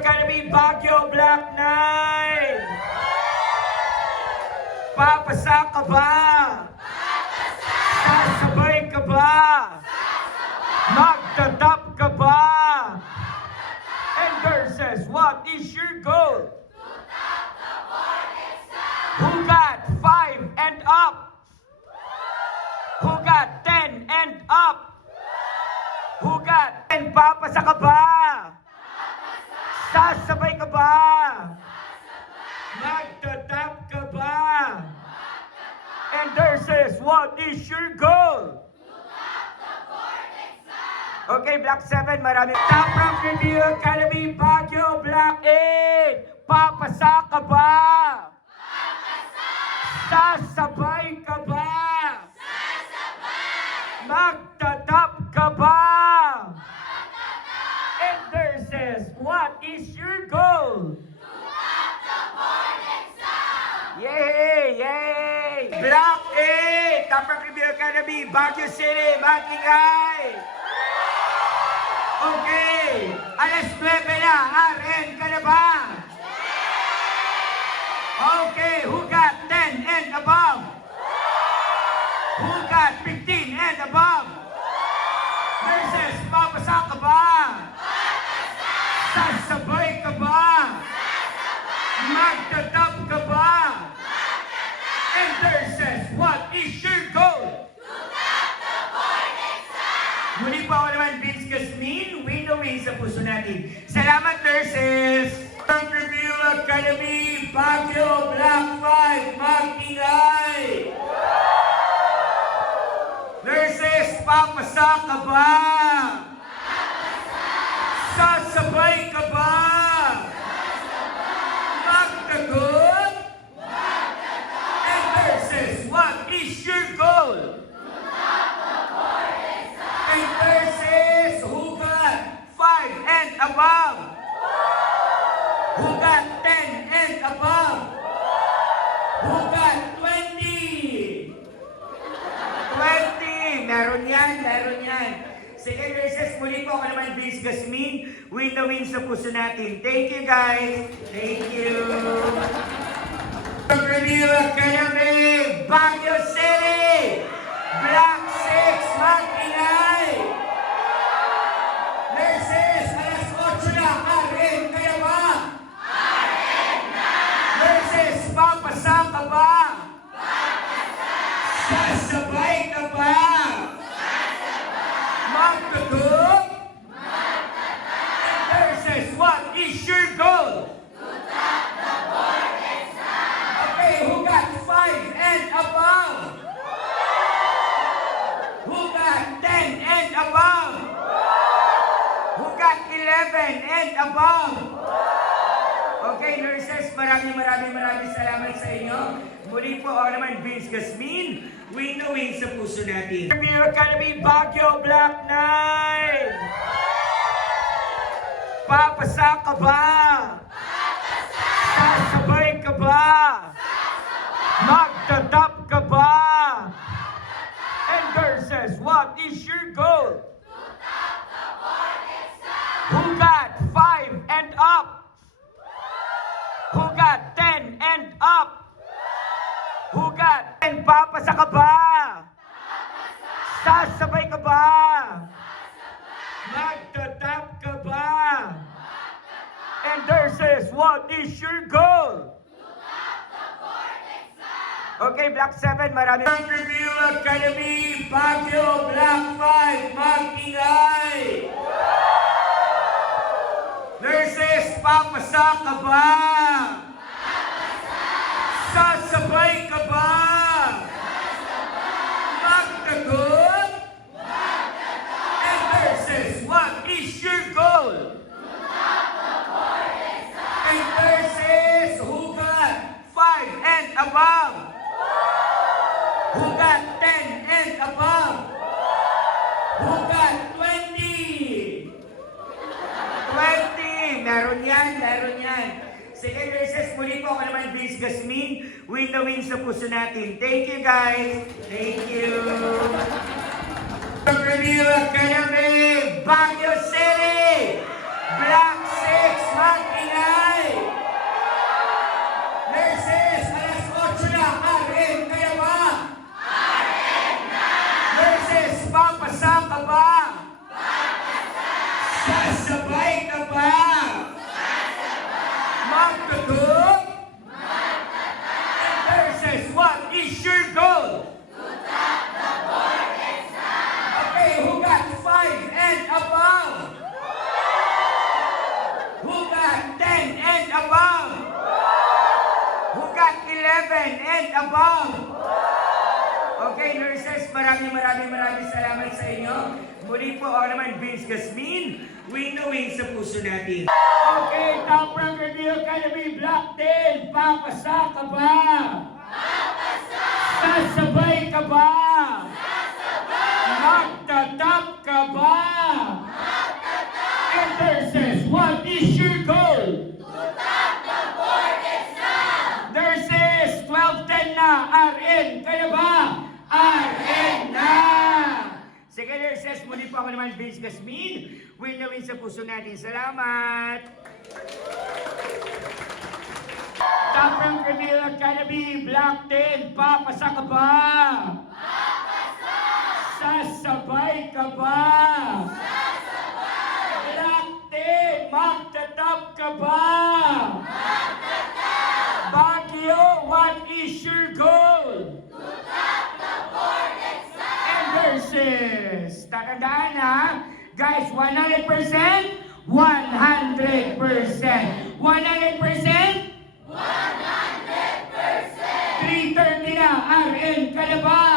Academy, Baguio, Black 9! Papasa ka ba? Sasabay ka ba? Magtatap ka ba? And says, what is your goal? Who got 5 and up? Who got 10 and up? Who got 10? Papasa ka ba? Sasabay ka ba? Magtatap ka ba? And says, what is your goal? Okay, Black 7, marami. Top from Review Academy, Baguio, Black 8. Papasa ka ba? Sasabay ka ba? Magtatap ka ba? And there says, what is your goal? Yay! Yay! Black 8! Top from Review Academy, Baguio City, Magingay! Okay, alas 9 na, RN ka na ba? Okay, who got 10 and above? Who got 15 and above? Nurses, papasa ka ba? Sasabay ka ba? Magtatap ka ba? And nurses, what is your goal? Muli po ako naman, Vince Gasmin, win sa puso natin. Salamat, nurses! From Review Academy, Baguio, Black 5, Magingay! Nurses, papasa ka ba? Sasabay ka ba? Magtagot? And nurses, what is your goal? And nurses, who got 5 and above? Who got 10 and above? Who got 20? 20! Meron yan, meron yan. Sige, nurses, muli po ako naman, Vince Gasmin. Win na win sa puso natin. Thank you, guys. Thank you. Review Academy, Baguio City, Black 6, Magingay. Nurses, alas 8 na, RN kaya ba? RN na! Nurses, papasa ka ba? Papasa! Sasabay ka ba? Sasabay! Magtagot? Magtatap! And nurses, what is your goal? To top the board exam! Okay, who got 5 and above? Who got 10 and above? Who got 11 and above? Okay, nurses, maraming salamat sa inyo. Muli po ako naman, Vince Gasmin. Win na win sa puso natin. Review Academy, Baguio, Black 9! Papasa ka ba? Sasabay ka ba? Magtatap ka ba? And nurses, what is your goal? To top the board exam. Who got 5 and up? Who got 10 and up? Who got 10? Papasa ka ba? Sasabay ka ba? Magtatap ka ba? And nurses, what is your goal? Okay, Black 7, marami. Review Academy, Baguio, Black 5, Magingay! Nurses, papasa ka ba? Sasabay ka ba? Magtagot? And nurses, what is your goal? And nurses, who got 5 and above? Who got 10 and above? Who got 20? 20! Meron yan, meron yan. Sige, nurses, muli po ako naman, Vince Gasmin. Win na win sa puso natin. Thank you, guys. Thank you. Review Academy, Baguio City, Black 6, Magingay. Who got 10 and above? Who got 11 and above? Okay, nurses, maraming salamat sa inyo. Muli po ako naman, Vince Gasmin, winnowing sa puso natin. Okay, Top Rank Review Academy Block 10, papasa ka ba? Papasa! Sasabay ka ba? Sasabay! Magtatap ka ba? Magtatap! And nurses, what is your goal? To top the board exam! Nurses, 12-10 na, RN, kaya ba? RN na! Sige, nurses, muli po ako naman, Vince Gasmin, winnowing sa puso natin. Salamat! Top Rank Review Academy, Block 10, papasa ka ba? Papasa! Sasabay ka ba? Sasabay! Block 10, magtatap ka ba? Magtatap! Baguio, what is your goal? To top the board exam! And nurses, tatandaan ha, guys, 100%? 100%! 100%! 100%! 3:30 na, RN Calabar!